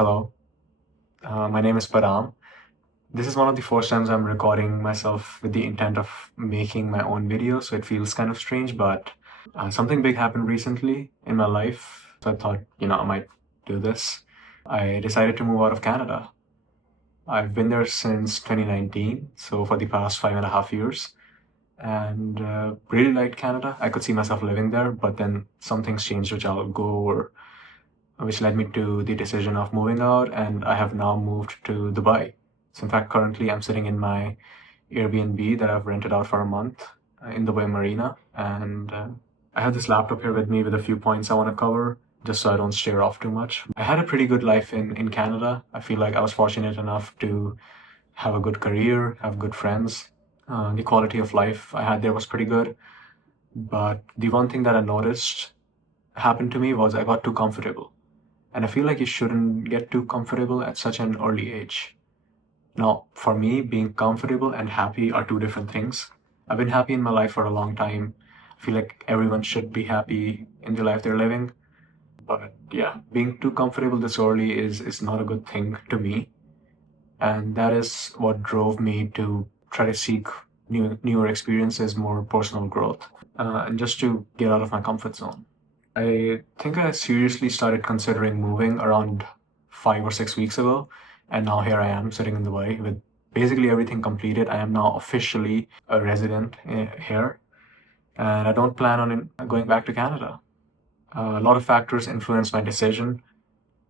Hello, my name is Param. This is one of the first times I'm recording myself with the intent of making my own video, so it feels kind of strange, but something big happened recently in my life, so I thought, I might do this. I decided to move out of Canada. I've been there since 2019, so for the past 5.5 years, and really liked Canada. I could see myself living there, but then some things changed, which I'll go over, which led me to the decision of moving out, and I have now moved to Dubai. So, in fact, currently I'm sitting in my Airbnb that I've rented out for a month in Dubai Marina, and I have this laptop here with me with a few points I want to cover just so I don't stare off too much. I had a pretty good life in Canada. I feel like I was fortunate enough to have a good career, have good friends. The quality of life I had there was pretty good. But the one thing that I noticed happened to me was I got too comfortable. And I feel like you shouldn't get too comfortable at such an early age. Now, for me, being comfortable and happy are two different things. I've been happy in my life for a long time. I feel like everyone should be happy in the life they're living. But yeah, being too comfortable this early is not a good thing to me. And that is what drove me to try to seek newer experiences, more personal growth, and just to get out of my comfort zone. I think I seriously started considering moving around 5 or 6 weeks ago, and now here I am sitting in Dubai with basically everything completed. I am now officially a resident here, and I don't plan on going back to Canada. A lot of factors influence my decision,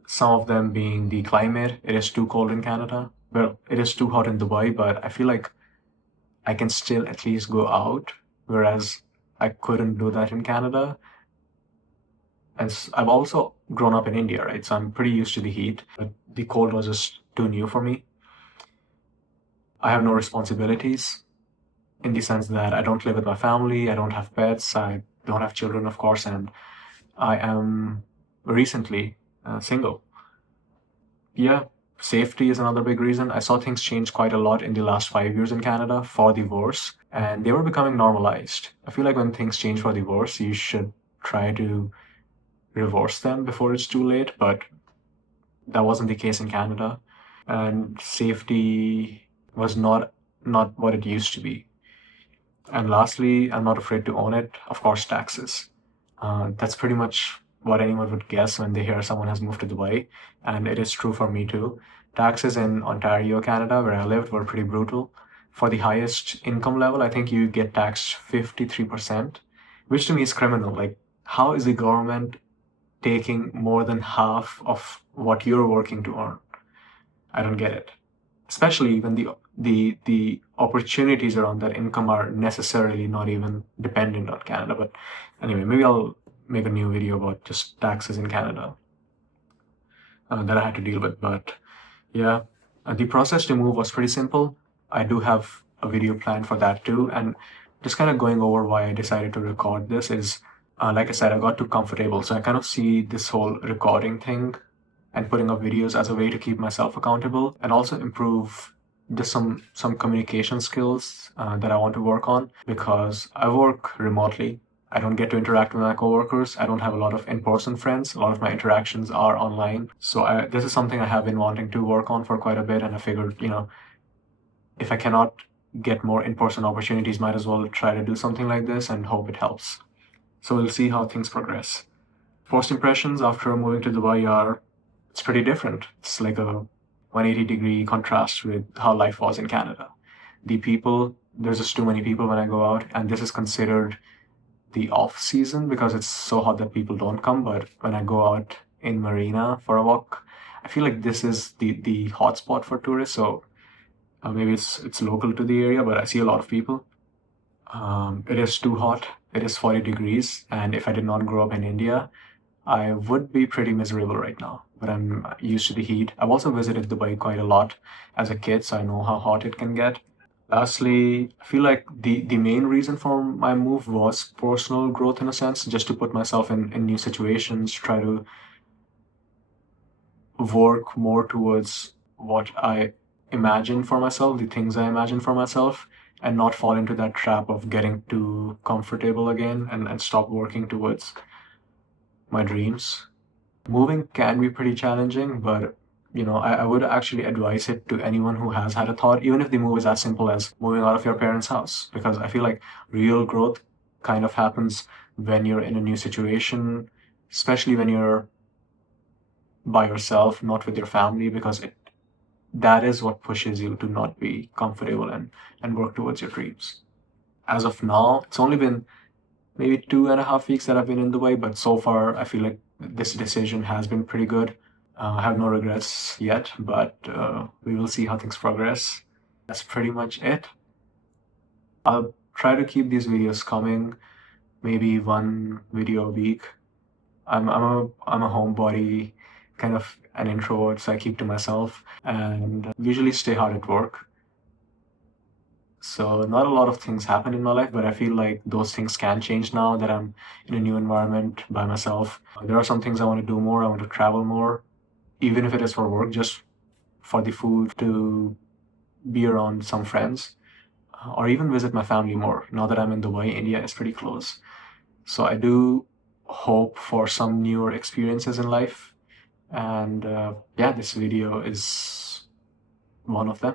some of them being the climate. It is too cold in Canada. Well, it is too hot in Dubai, but I feel like I can still at least go out, whereas I couldn't do that in Canada. And I've also grown up in India, right? So I'm pretty used to the heat, but the cold was just too new for me. I have no responsibilities in the sense that I don't live with my family, I don't have pets, I don't have children, of course, and I am recently single. Yeah, safety is another big reason. I saw things change quite a lot in the last 5 years in Canada for the worse, and they were becoming normalized. I feel like when things change for the worse, you should try to reverse them before it's too late, but that wasn't the case in Canada. And safety was not what it used to be. And lastly, I'm not afraid to own it. Of course, taxes. That's pretty much what anyone would guess when they hear someone has moved to Dubai, and it is true for me too. Taxes in Ontario, Canada, where I lived, were pretty brutal. For the highest income level, I think you get taxed 53%, which to me is criminal. Like, how is the government taking more than half of what you're working to earn? I don't get it. Especially when the opportunities around that income are necessarily not even dependent on Canada. But anyway, maybe I'll make a new video about just taxes in Canada that I had to deal with. But yeah, the process to move was pretty simple. I do have a video planned for that too, and just kind of going over why I decided to record this is, like I said, I got too comfortable. So I kind of see this whole recording thing and putting up videos as a way to keep myself accountable and also improve just some communication skills that I want to work on because I work remotely. I don't get to interact with my coworkers. I don't have a lot of in-person friends. A lot of my interactions are online. So this is something I have been wanting to work on for quite a bit, and I figured, if I cannot get more in-person opportunities, might as well try to do something like this and hope it helps. So we'll see how things progress. First impressions after moving to Dubai are it's pretty different. It's like a 180-degree contrast with how life was in Canada. The people, there's just too many people when I go out, and this is considered the off season because it's so hot that people don't come. But when I go out in Marina for a walk, I feel like this is the hot spot for tourists. So maybe it's local to the area, but I see a lot of people. It is too hot. It is 40 degrees, and if I did not grow up in India, I would be pretty miserable right now, but I'm used to the heat. I've also visited Dubai quite a lot as a kid, so I know how hot it can get. Lastly, I feel like the main reason for my move was personal growth in a sense, just to put myself in new situations, try to work more towards what I imagine for myself, the things I imagine for myself, and not fall into that trap of getting too comfortable again and stop working towards my dreams. Moving can be pretty challenging, but I would actually advise it to anyone who has had a thought, even if the move is as simple as moving out of your parents' house, because I feel like real growth kind of happens when you're in a new situation, especially when you're by yourself, not with your family, because that is what pushes you to not be comfortable and work towards your dreams. As of now, it's only been maybe 2.5 weeks that I've been in Dubai, but so far I feel like this decision has been pretty good. I have no regrets yet, but we will see how things progress. That's pretty much it. I'll try to keep these videos coming, maybe one video a week. I'm a homebody, kind of an introvert, so I keep to myself and usually stay hard at work. So not a lot of things happen in my life, but I feel like those things can change now that I'm in a new environment by myself. There are some things I want to do more. I want to travel more, even if it is for work, just for the food, to be around some friends, or even visit my family more. Now that I'm in Dubai, India is pretty close. So I do hope for some newer experiences in life. And yeah, this video is one of them.